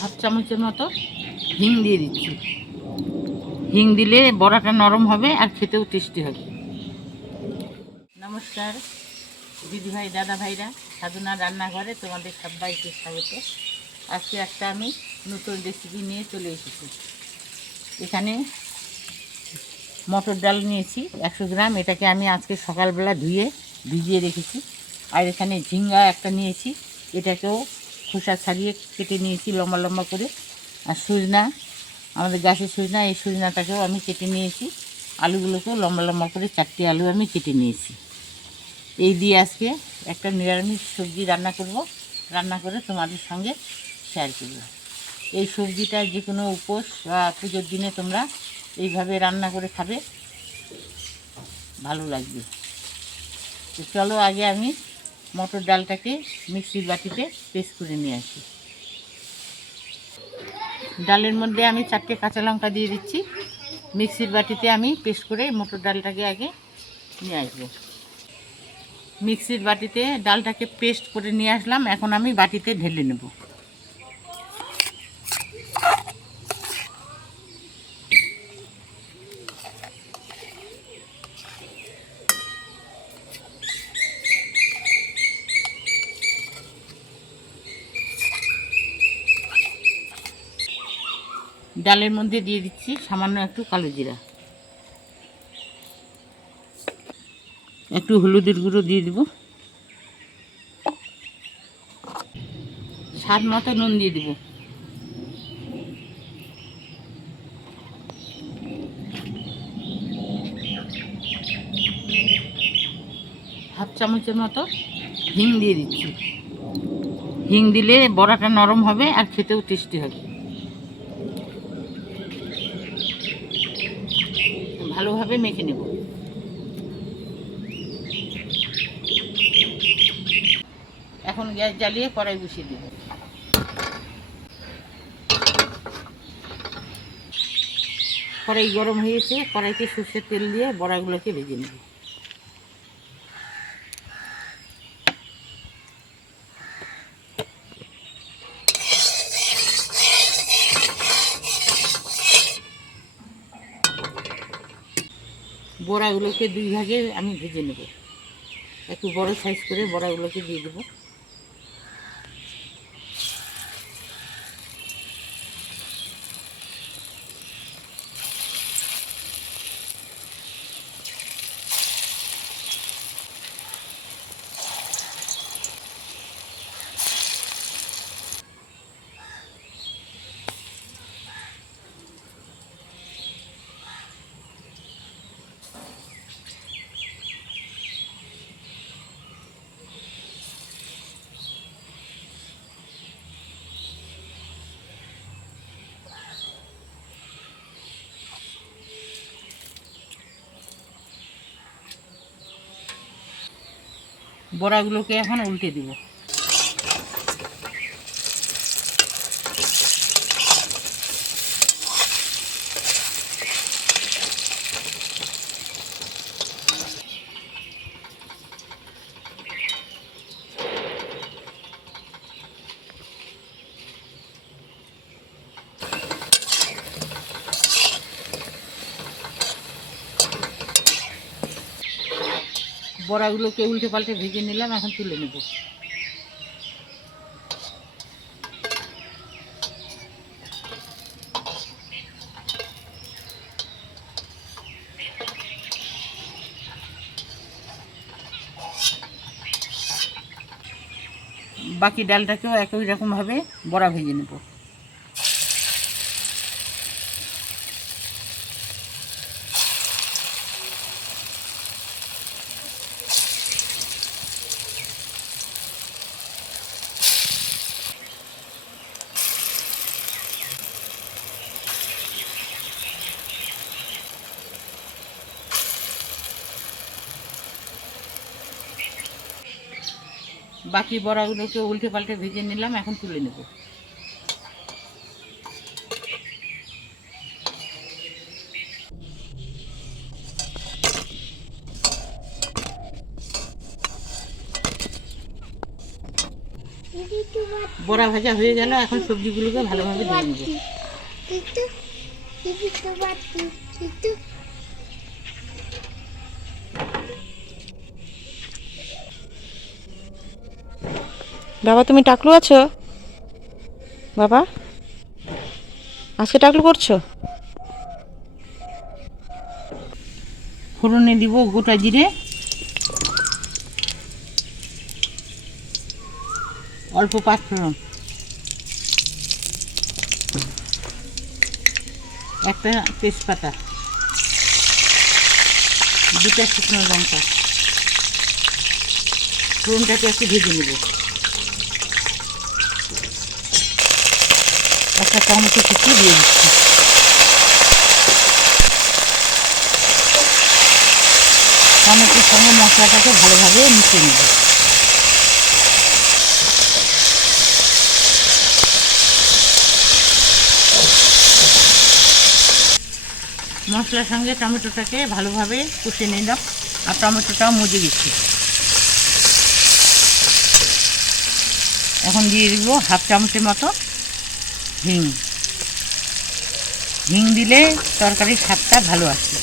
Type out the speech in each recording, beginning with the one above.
Half চামচের মতো হিং দিয়ে দিচ্ছি। হিং দিলে বড়াটা নরম হবে আর খেতেও টেস্টি হবে। নমস্কার দিদিভাই দাদা ভাইরা, সাধনা রান্নাঘরে তোমাদের সবাইকে স্বাগত। আজকে একটা আমি নতুন রেসিপি নিয়ে চলে এসেছি। এখানে মটর ডাল নিয়েছি 100 গ্রাম, এটাকে আমি আজকে সকালবেলা ধুয়ে ভিজিয়ে রেখেছি। আর এখানে ঝিঙ্গা একটা নিয়েছি, এটাকেও খোসা ছাড়িয়ে কেটে নিয়েছি লম্বা লম্বা করে। আর সজনা, আমাদের গাছের সজনা, এই সজনাটাকেও আমি কেটে নিয়েছি। আলুগুলোকেও লম্বা লম্বা করে 4টি আলু আমি কেটে নিয়েছি। এই দিয়ে আজকে একটা নিরামিষ সবজি রান্না করব, রান্না করে তোমাদের সঙ্গে শেয়ার করব। এই সবজিটা যে কোনো উপোস বা পুজোর দিনে তোমরা এইভাবে রান্না করে খাবে, ভালো লাগবে। তো চলো আগে আমি মটর ডালটাকে মিক্সির বাটিতে পেস্ট করে নিয়ে আসি। ডালের মধ্যে আমি 4টে কাঁচা লঙ্কা দিয়ে দিচ্ছি। মিক্সির বাটিতে আমি পেস্ট করে মটর ডালটাকে আগে নিয়ে আসবো। মিক্সির বাটিতে ডালটাকে পেস্ট করে নিয়ে আসলাম, এখন আমি বাটিতে ঢেলে নেব। ডালের মধ্যে দিয়ে দিচ্ছি সামান্য একটু কালো জিরা, একটু হলুদের গুঁড়ো দিয়ে দেব, স্বাদ মতো নুন দিয়ে দেব। হাফ চামচের মতো হিং দিয়ে দিচ্ছি। হিং দিলে বড়াটা নরম হবে আর খেতেও টেস্টি হবে। ভালোভাবে মেখে নেব। এখন গ্যাস জ্বালিয়ে কড়াই বসিয়ে দেব। কড়াই গরম হয়েছে, কড়াইতে সর্ষের তেল দিয়ে বড়াগুলোকে ভেজে নেব। বড়াগুলোকে 2 ভাগে আমি ভেজে নেব। একটু বড় সাইজ করে বড়াগুলোকে দিয়ে দেবো। বড়াগুলোকে এখন উল্টে দেব। বড়াগুলোকে উল্টে পাল্টে ভেজে নিলাম, এখন তুলে নেব। বাকি ডালটাকেও একই রকমভাবে বড়া ভেজে নেব। বাকি বড়াগুলোকে উল্টে পাল্টে ভেজে নিলাম, এখন তুলে নেব। বড়া ভাজা হয়ে গেল, এখন সবজিগুলোকে ভালোভাবে ধুয়ে নেব। বাবা তুমি টাকলু আছো? বাবা আজকে টাকলু করছো? ফোড়নে দিব গোটা জিরে, অল্প পাঁচফোড়ন, একটা তেজপাতা, দুটা শুকনো লঙ্কা। ফোড়নটাকে একটু ভেজে নেব। একটা টমেটো কুচি দিয়ে দিচ্ছি। টমেটোর সঙ্গে মশলাটাকে ভালোভাবে মিশিয়ে নেব। মশলার সঙ্গে টমেটোটাকে ভালোভাবে কষে নিলাম, আর টমেটোটাও মজে গেছে। এখন দিয়ে দিব হাফ চামচের মতো হিং। হিং দিলে তরকারির স্বাদটা ভালো আসে।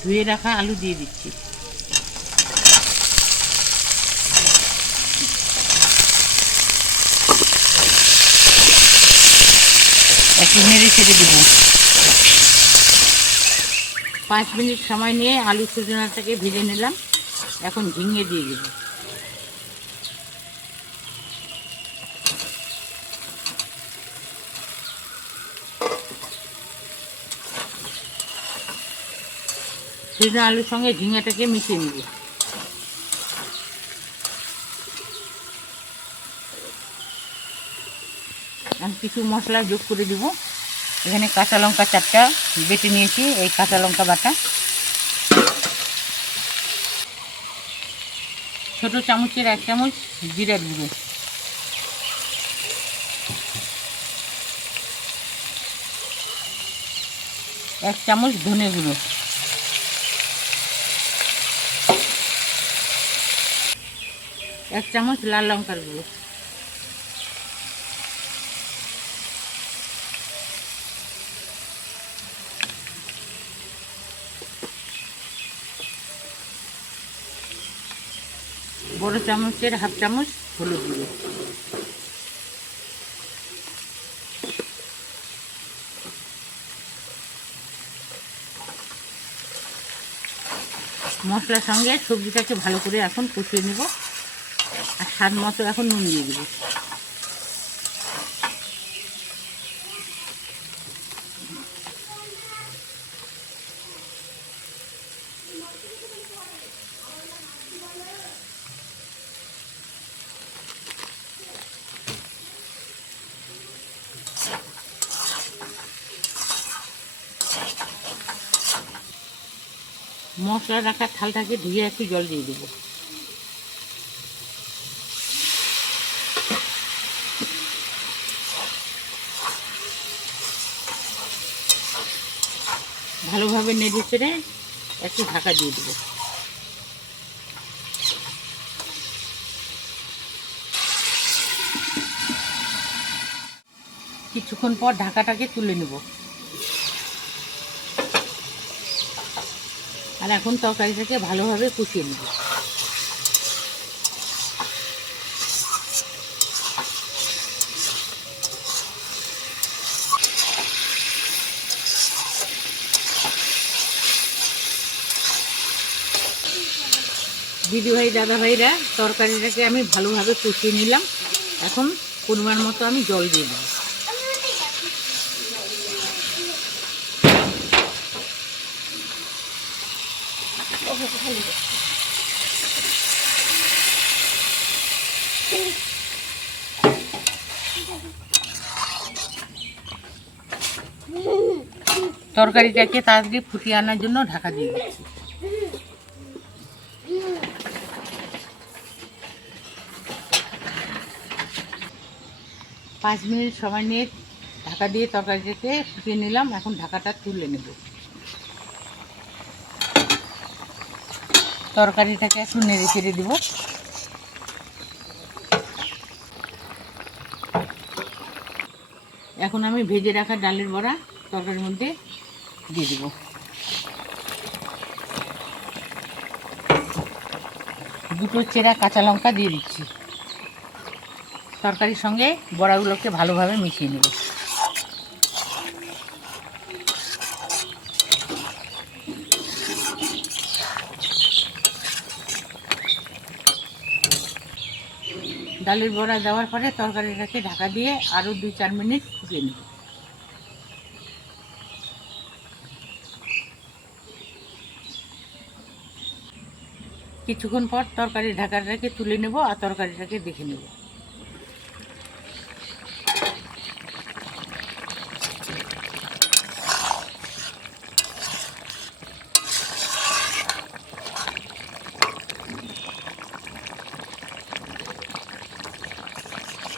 ধুয়ে রাখা আলু দিয়ে দিচ্ছি। একটু নেড়ে ছেড়ে দেব। 5 মিনিট সময় নিয়ে আলু সজনাটাকে ভেজে নিলাম। এখন ঝিঙে দিয়ে দেব। সজনা আলুর সঙ্গে ঝিঙেটাকে মিশিয়ে নেব। আমি কিছু মশলা যোগ করে দেব। এখানে কাঁচা লঙ্কা 4টা বেটে নিয়েছি, এই কাঁচা লঙ্কা বাটা। ছোট চামচের 1 চামচ জিরার গুঁড়ো, 1 চামচ ধনে গুঁড়ো, 1 চামচ লাল লঙ্কার গুঁড়ো, বড় চামচের হাফ চামচ হলুদ গুঁড়ো। মশলার সঙ্গে সবজিটাকে ভালো করে এখন কষিয়ে নেব, আর স্বাদ মতো এখন নুন দিয়ে দেব। মশলা রাখা থালটাকে ধুয়ে একটু জল দিয়ে দেবো। ভালোভাবে নেড়ে চেড়ে একটু ঢাকা দিয়ে দেবো। কিছুক্ষণ পর ঢাকাটাকে তুলে নেব। আর এখন তরকারিটাকে ভালোভাবে কষিয়ে নেব। দিদিভাই দাদাভাইরা, তরকারিটাকে আমি ভালোভাবে কষিয়ে নিলাম। এখন পরিমাণ মতো আমি জল দিয়ে দেবো। তরকারিটাকে তাড়াতাড়ি ফুটিয়ে আনার জন্য ঢাকা দিয়ে দিচ্ছি। পাঁচ মিনিট সময় নিয়ে ঢাকা দিয়ে তরকারিটাকে ফুটিয়ে নিলাম। এখন ঢাকাটা তুলে নেব। তরকারিটাকে একটু নেড়ে চেড়ে দিব। এখন আমি ভেজে রাখা ডালের বড়া তরকারির মধ্যে দিয়ে দিব। দুটো চেরা কাঁচা লঙ্কা দিয়ে দিচ্ছি। তরকারির সঙ্গে বড়াগুলোকে ভালোভাবে মিশিয়ে নেব। ডালের বড়া দেওয়ার পরে তরকারিটাকে ঢাকা দিয়ে আরও 2-4 মিনিট ফুটিয়ে নেব। কিছুক্ষণ পর তরকারির ঢাকাটাকে তুলে নেব আর তরকারিটাকে দেখে নেব।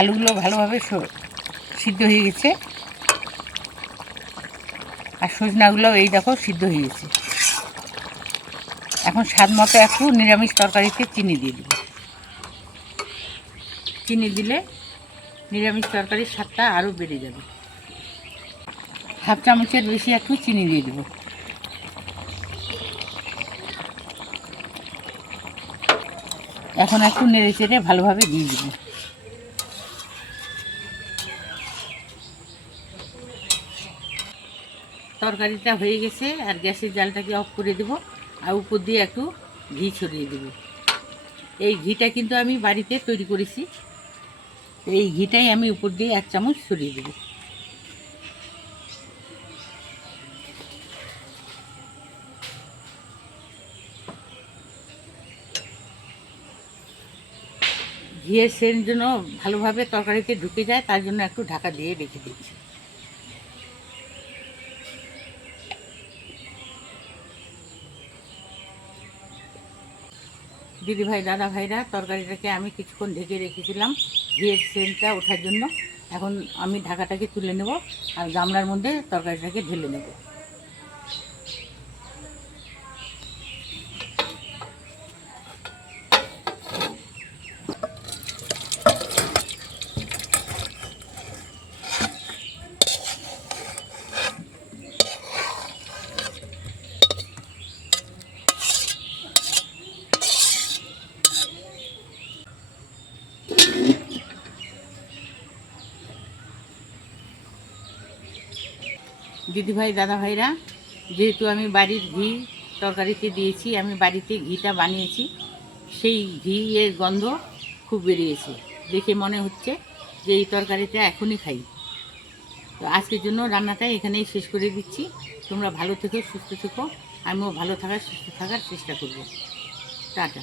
আলুগুলো ভালোভাবে সিদ্ধ হয়ে গেছে, আর সজনাগুলো এই দেখো সিদ্ধ হয়ে গেছে। এখন স্বাদ মতো একটু নিরামিষ তরকারিতে চিনি দিয়ে দেব। চিনি দিলে নিরামিষ তরকারির স্বাদটা আরও বেড়ে যাবে। হাফ চামচের বেশি একটু চিনি দিয়ে দেব। এখন একটু নেড়ে চেড়ে ভালোভাবে দিয়ে দেব। তরকারিটা হয়ে গেছে, আর গ্যাসের জালটাকে অফ করে দেব, আর উপর দিয়ে একটু ঘি ছড়িয়ে দেব। এই ঘিটা কিন্তু আমি বাড়িতে তৈরি করেছি। এই ঘিটাই আমি উপর দিয়ে 1 চামচ ছড়িয়ে দেব। ঘিয়ের সেন্ট যেন ভালোভাবে তরকারিতে ঢুকে যায়, তার জন্য একটু ঢাকা দিয়ে রেখে দিচ্ছি। দিদিভাই দাদা ভাইরা, তরকারিটাকে আমি কিছুক্ষণ ঢেকে রেখেছিলাম ঘিয়ের সেন্টটা ওঠার জন্য। এখন আমি ঢাকাটাকে তুলে নেব আর গামলার মধ্যে তরকারিটাকে ঢেলে নেব। দিদিভাই দাদা ভাইরা, যেহেতু আমি বাড়ির ঘি তরকারিতে দিয়েছি, আমি বাড়িতে ঘিটা বানিয়েছি, সেই ঘিয়ের গন্ধ খুব বেরিয়েছে। দেখে মনে হচ্ছে যে এই তরকারিটা এখনই খাই। তো আজকের জন্য রান্নাটা এখানেই শেষ করে দিচ্ছি। তোমরা ভালো থেকো, সুস্থ থেকো, আমিও ভালো থাকার সুস্থ থাকার চেষ্টা করব। টাটা।